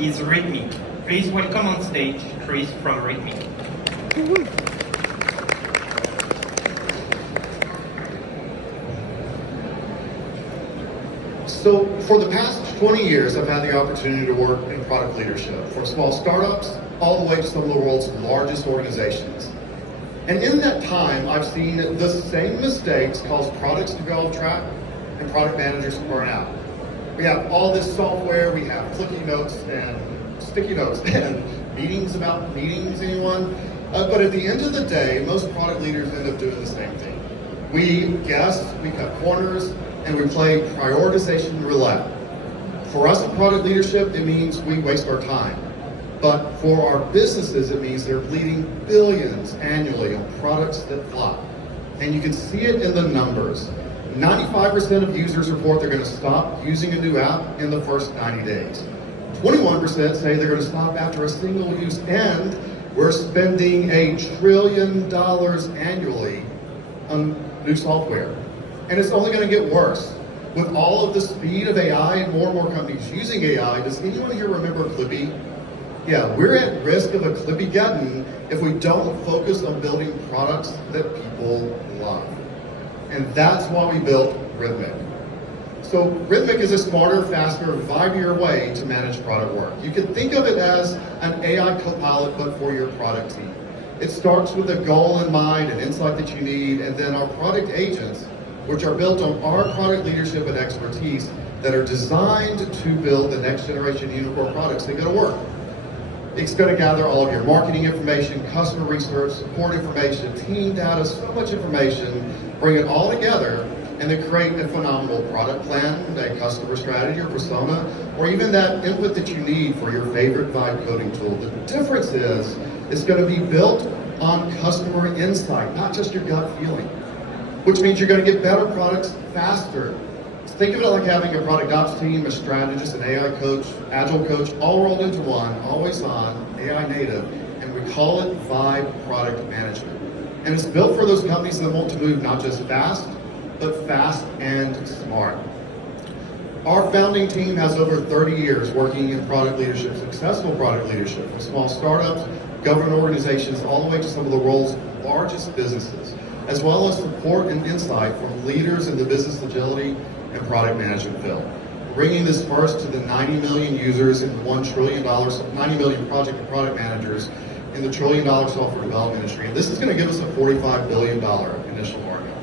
is Rhythmic. Please welcome on stage Chris from Rhythmic. So for the past 20 years, I've had the opportunity to work in product leadership for small startups all the way to some of the world's largest organizations. And in that time, I've seen the same mistakes cause products to go off track and product managers to burn out. We have all this software, we have clicky notes and sticky notes and meetings about meetings, anyone? But at the end of the day, most product leaders end up doing the same thing. We guess, we cut corners, and we play prioritization roulette. For us in product leadership, it means we waste our time. But for our businesses, it means they're bleeding billions annually on products that flop. And you can see it in the numbers. 95% of users report they're going to stop using a new app in the first 90 days. 21% say they're going to stop after a single use, and we're spending $1 trillion annually on new software. And it's only going to get worse. With all of the speed of AI and more companies using AI, does anyone here remember Clippy? Yeah, we're at risk of a Clippy-geddon if we don't focus on building products that people love. And that's why we built Rhythmic. So Rhythmic is a smarter, faster, vibier way to manage product work. You can think of it as an AI co-pilot, but for your product team. It starts with a goal in mind, an insight that you need, and then our product agents, which are built on our product leadership and expertise, that are designed to build the next generation unicorn products that go to work. It's going to gather all of your marketing information, customer research, support information, team data, so much information, bring it all together, and then create a phenomenal product plan, a customer strategy or persona, or even that input that you need for your favorite vibe coding tool. The difference is, it's going to be built on customer insight, not just your gut feeling, which means you're going to get better products faster. Think of it like having a product ops team, a strategist, an AI coach, agile coach, all rolled into one, always on, AI native, and we call it Vibe Product Management. And it's built for those companies that want to move not just fast, but fast and smart. Our founding team has over 30 years working in product leadership, successful product leadership, from small startups, government organizations, all the way to some of the world's largest businesses, as well as support and insight from leaders in the business agility and product management field. Bringing this first to the 90 million users and $1 trillion, 90 million project and product managers in the $1 trillion software development industry. And this is going to give us a $45 billion initial market.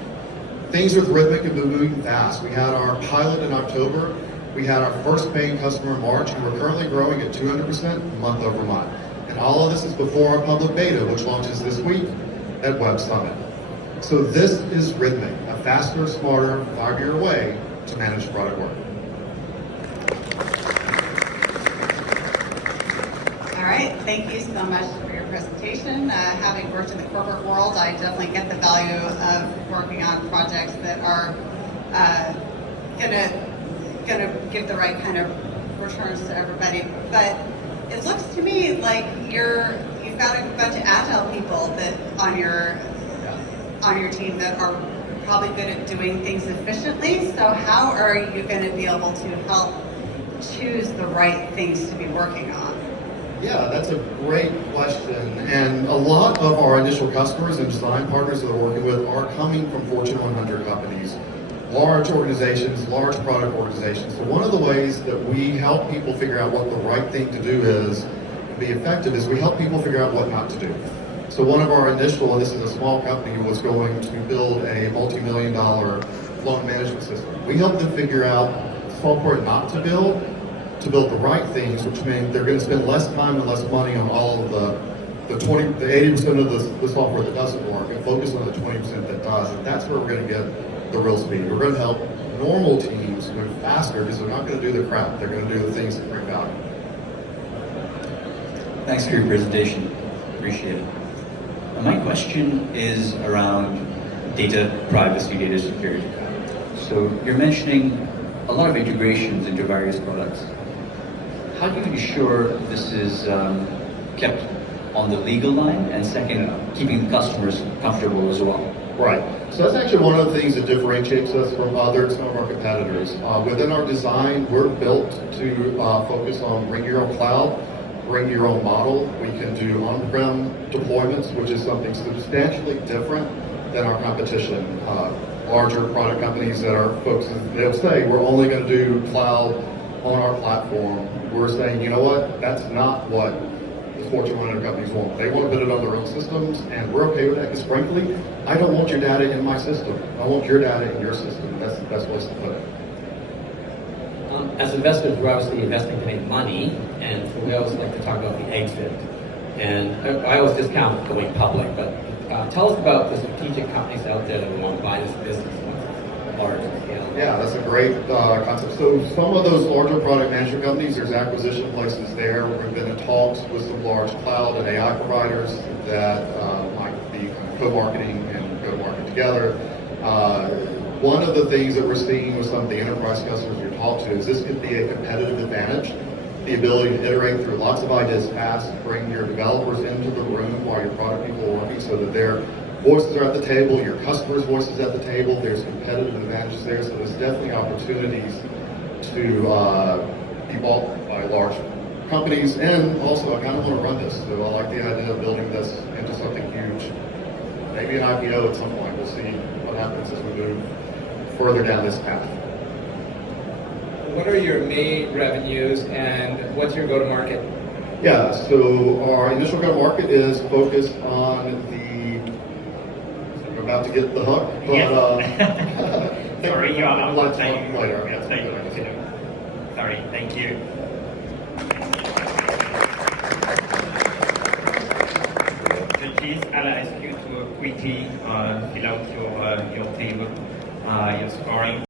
Things with Rhythmic have been moving fast. We had our pilot in October. We had our first paying customer in March, and we're currently growing at 200% month over month. And all of this is before our public beta, which launches this week at WebSummit. So this is Rhythmic, a faster, smarter, vibier way to manage product work. All right, thank you so much for your presentation. Having worked in the corporate world, I definitely get the value of working on projects that are gonna give the right kind of returns to everybody. But it looks to me like you've got a bunch of agile people that on your team that are probably good at doing things efficiently. So how are you going to be able to help choose the right things to be working on? Yeah, that's a great question. And a lot of our initial customers and design partners that we're working with are coming from Fortune 100 companies, large organizations, large product organizations. So one of the ways that we help people figure out what the right thing to do is and be effective is we help people figure out what not to do. So one of our initial, and this is a small company, was going to build a multi-million-dollar loan management system. We helped them figure out software not to build the right things, which means they're going to spend less time and less money on all of the 80% of the software that doesn't work, and focus on the 20% that does. And that's where we're going to get the real speed. We're going to help normal teams move faster because they're not going to do the crap. They're going to do the things that bring value. Thanks for your presentation. Appreciate it. My question is around data privacy, data security. So you're mentioning a lot of integrations into various products. How do you ensure this is kept on the legal line, and second, keeping the customers comfortable as well? Right. So that's actually one of the things that differentiates us from some of our competitors. Within our design, we're built to focus on bring your own cloud, bring your own model. We can do on-prem deployments, which is something substantially different than our competition. Larger product companies that are focusing, they'll say, we're only going to do cloud on our platform. We're saying, you know what, that's not what the Fortune 100 companies want. They want to put it on their own systems, and we're okay with that because frankly, I don't want your data in my system. I want your data in your system. That's the best place to put it. As investors, we're obviously investing to make money, and so we always like to talk about the exit. And I always discount going public, but tell us about the strategic companies out there that want to buy this business once it's large scale. Yeah, that's a great concept. So some of those larger product management companies, there's acquisition places there. We've been in talks with some large cloud and AI providers that might be kind of co-marketing and go-to-market together. One of the things that we're seeing with some of the enterprise customers we talk to is this could be a competitive advantage. The ability to iterate through lots of ideas fast, bring your developers into the room while your product people are working so that their voices are at the table, your customers' voices at the table, there's competitive advantages there, so there's definitely opportunities to be bought by large companies, and also I kind of want to run this, so I like the idea of building this into something huge. Maybe an IPO at some point, we'll see what happens as we move further down this path. What are your main revenues and what's your go-to-market? Yeah, so our initial go-to-market is focused on I'm about to get the hook, but Sorry, you're out of time time. later. Yeah, thank you. Sorry, thank you. Judges, I'll ask you to quickly fill out your table, your scoring.